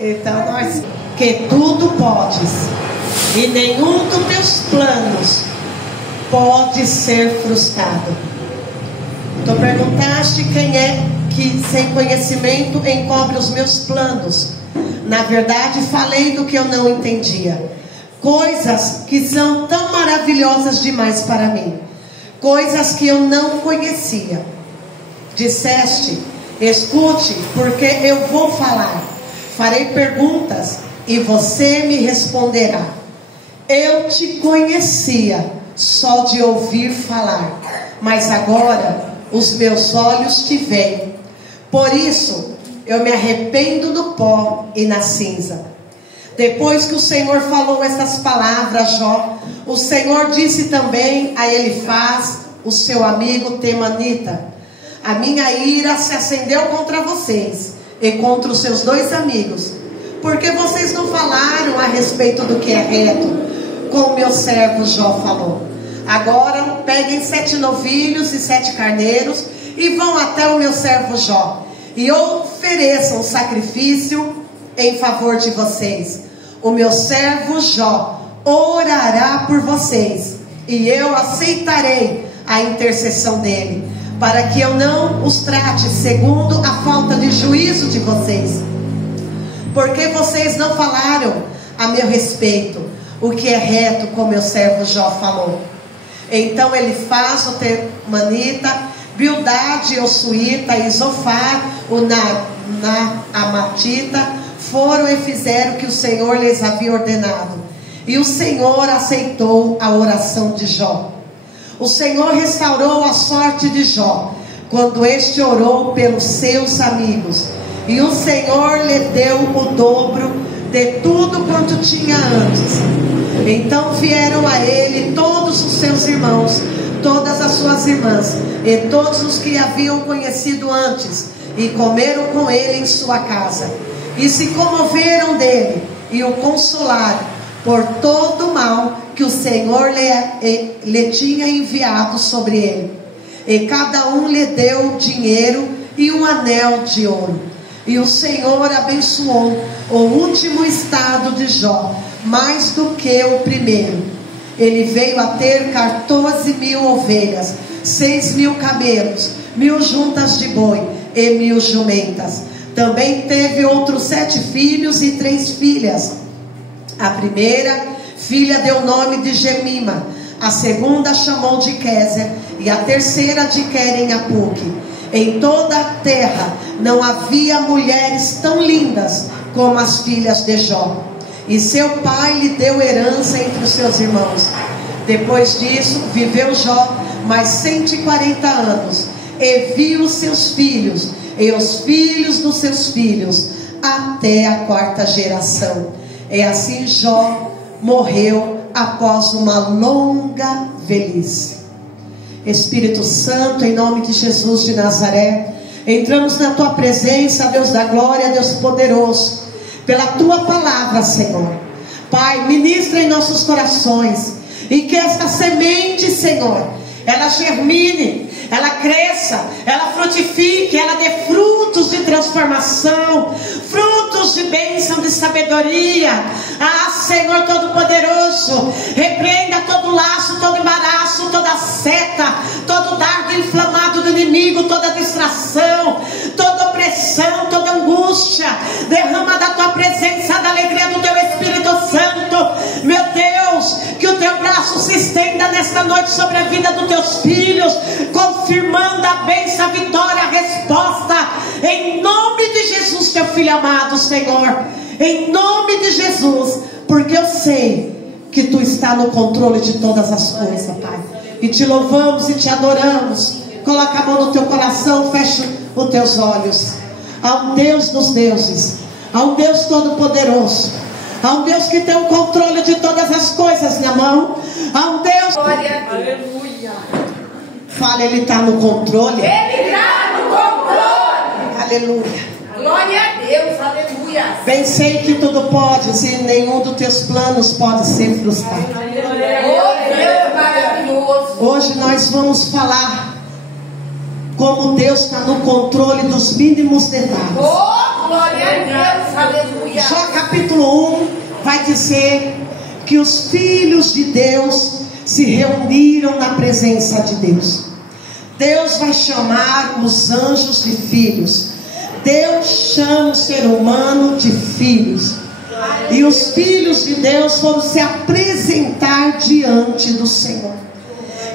Então nós, que tudo podes, e nenhum dos teus planos pode ser frustrado. Tu perguntaste quem é que sem conhecimento encobre os meus planos. Na verdade, falei do que eu não entendia, coisas que são tão maravilhosas demais para mim, coisas que eu não conhecia. Disseste: escute, porque eu vou falar, farei perguntas e você me responderá. Eu te conhecia só de ouvir falar, mas agora os meus olhos te veem. Por isso eu me arrependo no pó e na cinza. Depois que o Senhor falou essas palavras, Jó, o Senhor disse também a Elifaz, o seu amigo temanita: a minha ira se acendeu contra vocês e contra os seus dois amigos, porque vocês não falaram a respeito do que é reto, como meu servo Jó falou. Agora peguem 7 novilhos e 7 carneiros e vão até o meu servo Jó e ofereçam sacrifício em favor de vocês. O meu servo Jó orará por vocês e eu aceitarei a intercessão dele, para que eu não os trate segundo a falta de juízo de vocês, porque vocês não falaram a meu respeito o que é reto, como meu servo Jó falou. Então Elifaz, o temanita, Bildade, o suíta, e Zofar, o naamatita, foram e fizeram o que o Senhor lhes havia ordenado. E o Senhor aceitou a oração de Jó. O Senhor restaurou a sorte de Jó, quando este orou pelos seus amigos. E o Senhor lhe deu o dobro de tudo quanto tinha antes. Então vieram a ele todos os seus irmãos, todas as suas irmãs, e todos os que haviam conhecido antes, e comeram com ele em sua casa, e se comoveram dele, e o consolaram por todo o mal que o Senhor lhe tinha enviado sobre ele. E cada um lhe deu dinheiro e um anel de ouro. E o Senhor abençoou o último estado de Jó mais do que o primeiro. Ele veio a ter 14.000 ovelhas, 6.000 camelos, 1.000 juntas de boi e 1.000 jumentas. Também teve outros 7 filhos e 3 filhas. A primeira filha deu o nome de Gemima, a segunda chamou de Késia, e a terceira de Queren-Apuque. Em toda a terra não havia mulheres tão lindas como as filhas de Jó. E seu pai lhe deu herança entre os seus irmãos. Depois disso viveu Jó mais 140 anos, e viu os seus filhos e os filhos dos seus filhos até a 4ª geração. E assim Jó morreu após uma longa velhice. Espírito Santo, em nome de Jesus de Nazaré, entramos na tua presença, Deus da glória, Deus poderoso, pela tua palavra, Senhor. Pai, ministra em nossos corações, e que esta semente, Senhor, ela germine, ela cresça, ela frutifique, ela dê frutos de transformação, frutos de bênção, de sabedoria. Ah, Senhor Todo-Poderoso, repreenda todo laço, todo embaraço, toda seta, todo dardo inflamado do inimigo, toda distração, toda opressão, toda angústia. Derrama da tua presença, da alegria do teu Espírito Santo, meu Deus, que o teu braço se estenda nesta noite sobre a vida dos teus filhos, confirmando a bênção, a vitória, a resposta, em nome de Jesus, teu filho amado, Senhor, em nome de Jesus, porque eu sei que tu está no controle de todas as coisas, Pai, e te louvamos e te adoramos. Coloca a mão no teu coração, fecha os teus olhos. Há um Deus dos deuses, há um Deus todo-poderoso, há um Deus que tem o controle de todas as coisas na mão, há um Deus. Glória a Deus. Aleluia. Fala, Ele está no controle. Ele está no controle. Aleluia. Glória a Deus, aleluia. Bem sei que tudo podes e nenhum dos teus planos pode ser frustrado. Oh, Deus maravilhoso. Hoje nós vamos falar como Deus está no controle dos mínimos detalhes. Oh, Glória a Deus, aleluia. Jó capítulo 1 vai dizer que os filhos de Deus se reuniram na presença de Deus. Deus vai chamar os anjos de filhos. Deus chama o ser humano de filhos. E os filhos de Deus foram se apresentar diante do Senhor.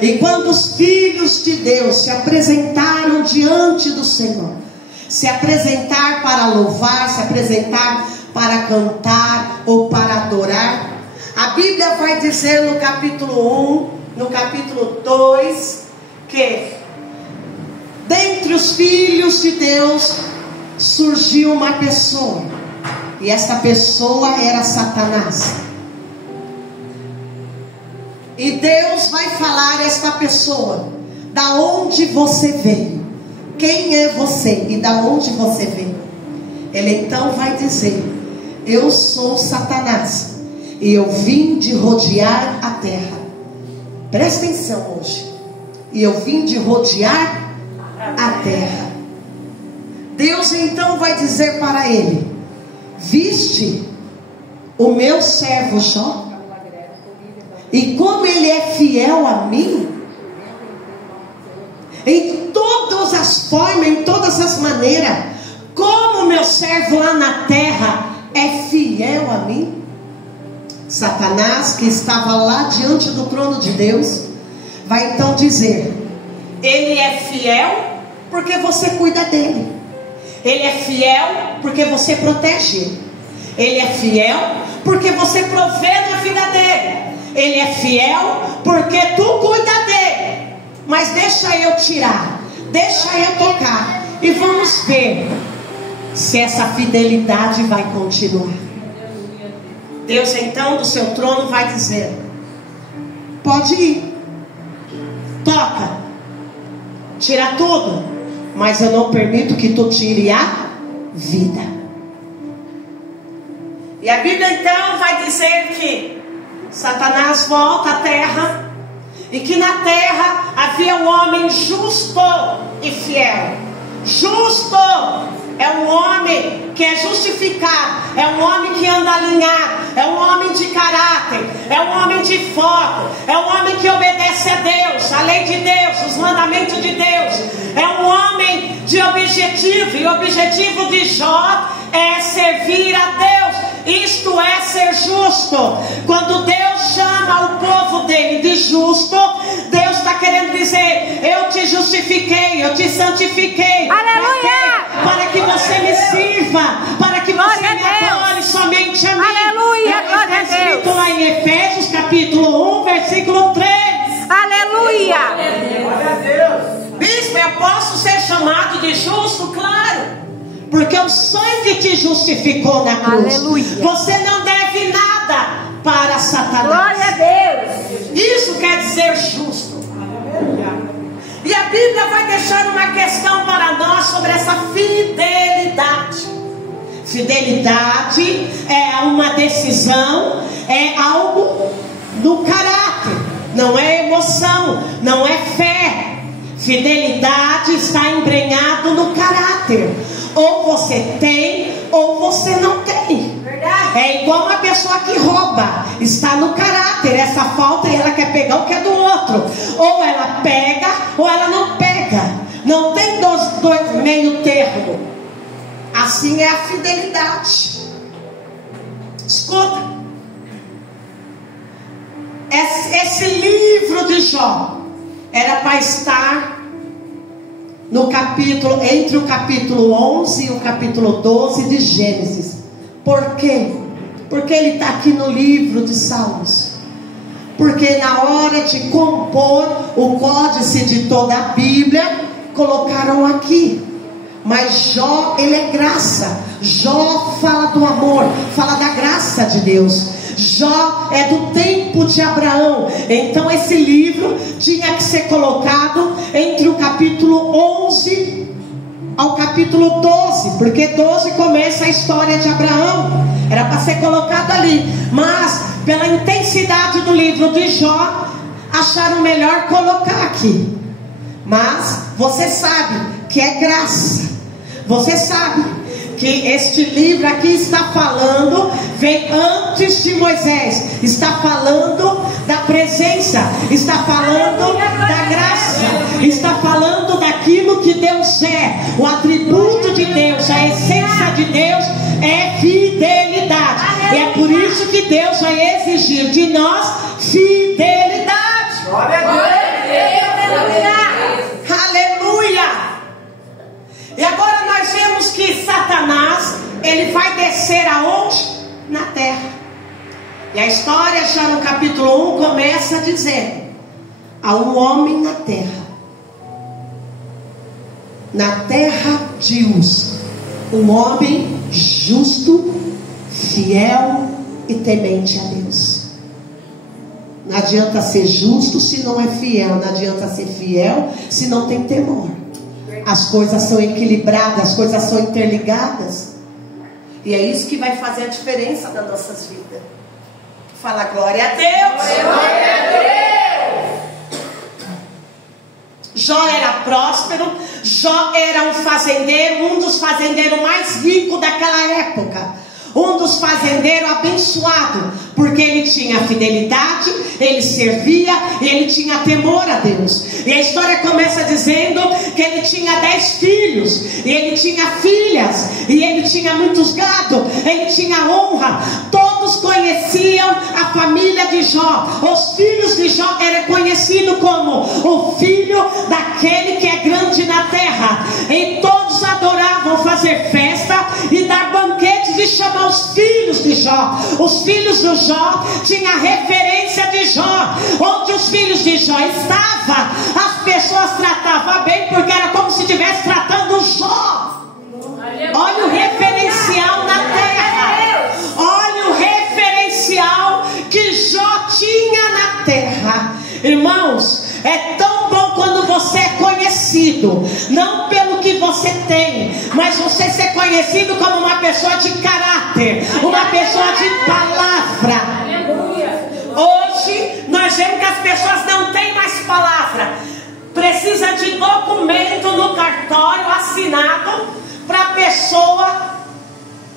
E quando os filhos de Deus se apresentaram diante do Senhor, se apresentar para louvar, se apresentar para cantar ou para adorar, a Bíblia vai dizer no capítulo 1, no capítulo 2, que dentre os filhos de Deus surgiu uma pessoa, e essa pessoa era Satanás. E Deus vai falar a esta pessoa: da onde você veio? Quem é você e da onde você veio? Ele então vai dizer: eu sou Satanás, e eu vim de rodear a terra. Presta atenção hoje. E eu vim de rodear a terra. Deus então vai dizer para ele: viste o meu servo Jó? E como ele é fiel a mim, em todas as formas, em todas as maneiras, como meu servo lá na terra é fiel a mim. Satanás, que estava lá diante do trono de Deus, vai então dizer: ele é fiel porque você cuida dele. Ele é fiel porque você protege ele. Ele é fiel porque você provê na vida dele. Ele é fiel porque tu cuida dele. Mas deixa eu tirar, deixa eu tocar, e vamos ver se essa fidelidade vai continuar. Deus então do seu trono vai dizer: pode ir, toca, tira tudo, mas eu não permito que tu tire a vida. E a Bíblia então vai dizer que Satanás volta à terra, e que na terra havia um homem justo e fiel. Justo é um homem que é justificado, é um homem que anda alinhado, é um homem de caráter, é um homem de foco, é um homem que obedece a Deus, a lei de Deus, os mandamentos de Deus. É um homem de objetivo, e o objetivo de Jó é servir a Deus. Isto é ser justo. Quando Deus chama o povo dele de justo, Deus está querendo dizer: eu te justifiquei, eu te santifiquei. Aleluia! Para que você me sirva, para que você me adore somente a mim. Aleluia! Glória a Deus! Está escrito lá em Efésios capítulo 1, versículo 3. Aleluia! Glória a Deus. Bispo, eu posso ser chamado de justo? Claro, porque o sangue te justificou na cruz. Aleluia. Você não deve nada para Satanás. Glória a Deus! Isso quer dizer justo. E a Bíblia vai deixar uma questão para nós sobre essa fidelidade. Fidelidade é uma decisão, é algo no caráter, não é emoção, não é fé. Fidelidade está embrenhado no caráter. Ou você tem, ou você não tem. Verdade. É igual uma pessoa que rouba. Está no caráter essa falta, e ela quer pegar o que é do outro. Ou ela pega, ou ela não pega. Não tem dois meio termo. Assim é a fidelidade. Escuta. Esse livro de Jó era para estar no capítulo, entre o capítulo 11 e o capítulo 12 de Gênesis. Por quê? Porque ele está aqui no livro de Salmos. Porque na hora de compor o códice de toda a Bíblia, colocaram aqui. Mas Jó, ele é graça. Jó fala do amor, fala da graça de Deus. Jó é do tempo de Abraão. Então esse livro tinha que ser colocado entre o capítulo 11 ao capítulo 12, porque 12 começa a história de Abraão. Era para ser colocado ali, mas pela intensidade do livro de Jó, acharam melhor colocar aqui. Mas você sabe que é graça. Você sabe que este livro aqui está falando, vem antes de Moisés, está falando da presença, está falando da graça, está falando daquilo que Deus é, o atributo de Deus, a essência de Deus é fidelidade. E é por isso que Deus vai exigir de nós fidelidade. Glória a Deus. Aleluia! E agora nós vemos que Satanás, ele vai descer aonde? Na terra. E a história já no capítulo 1 começa dizendo: há um homem na terra de Uz, um homem justo, fiel e temente a Deus. Não adianta ser justo se não é fiel, não adianta ser fiel se não tem temor. As coisas são equilibradas, as coisas são interligadas. E é isso que vai fazer a diferença nas nossas vidas. Fala glória a Deus. Glória a Deus. Jó era próspero, Jó era um fazendeiro, um dos fazendeiros mais ricos daquela época. Um dos fazendeiros abençoados, porque ele tinha fidelidade, ele servia e ele tinha temor a Deus. E a história começa dizendo que ele tinha 10 filhos, e ele tinha filhas, e ele tinha muitos gado, ele tinha honra. Todos conheciam a família de Jó. Os filhos de Jó eram conhecidos como o filho daquele que é grande na terra. E todos adoravam fazer festa e dar banquetes e chamar os filhos de Jó. Os filhos do Jó tinham a referência de Jó. Onde os filhos de Jó estavam, as pessoas tratavam bem, porque era como se estivesse tratando Jó. Olha o referencial na terra. Olha o referencial que Jó tinha na terra. Irmãos, é tão bom quando você é conhecido, não pelo que você tem, mas você ser conhecido como uma pessoa de caráter, uma pessoa de palavra. Hoje nós vemos que as pessoas não têm mais palavra, precisa de documento no cartório assinado para a pessoa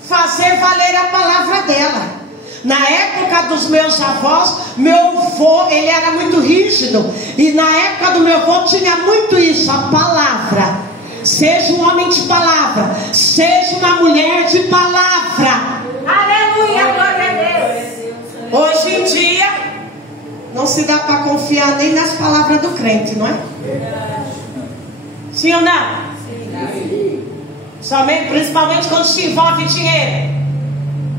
fazer valer a palavra dela. Na época dos meus avós, meu avô, ele era muito rígido. E na época do meu avô tinha muito isso, a palavra. Seja um homem de palavra, seja uma mulher de palavra. Aleluia, glória a Deus. Hoje em dia, não se dá para confiar nem nas palavras do crente, não é? Sim ou não? Sim. Somente, principalmente quando se envolve dinheiro.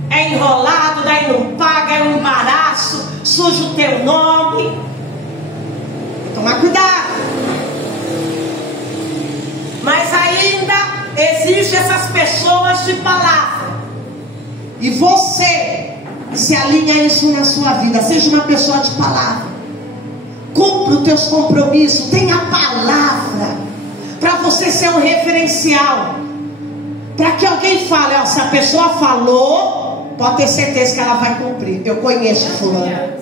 É enrolado, daí não paga, é um embaraço, suja o teu nome. Tem que tomar cuidado. Mas ainda existem essas pessoas de palavra. E você se alinha a isso na sua vida. Seja uma pessoa de palavra. Cumpra os teus compromissos. Tenha palavra. Para você ser um referencial. Para que alguém fale, ó, se a pessoa falou, pode ter certeza que ela vai cumprir. Eu conheço fulano.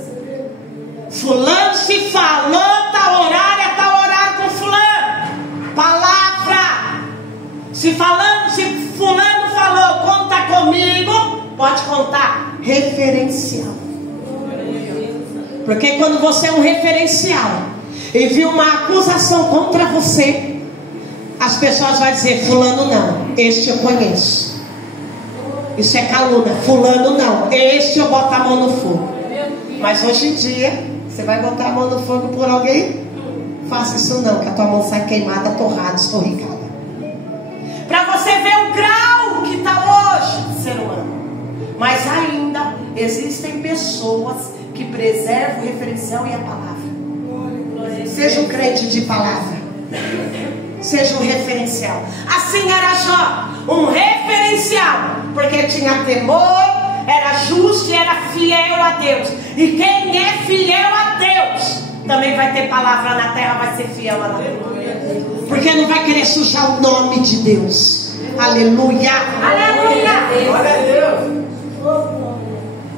Fulano se falou, tá horário com fulano. Palavra. Se fulano falou, conta comigo, pode contar. Referencial. Porque quando você é um referencial e viu uma acusação contra você, as pessoas vão dizer, fulano não, este eu conheço. Isso é calúnia. Fulano não, este eu boto a mão no fogo. Mas hoje em dia, você vai botar a mão no fogo por alguém? Faça isso não, que a tua mão sai queimada, torrada, estorricada. Para você ver o grau que está hoje, ser humano. Mas ainda existem pessoas que preservam o referencial e a palavra. Seja um crente de palavra. Seja um referencial. Assim era Jó, um referencial, porque tinha temor, era justo e era fiel a Deus. E quem é fiel a Deus também vai ter palavra na terra, vai ser fiel a Deus, porque não vai querer sujar o nome de Deus. Aleluia. Aleluia. Glória a Deus.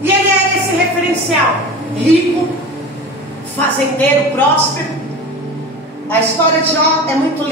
E ele era esse referencial, rico, fazendeiro, próspero. A história de Jó é muito linda.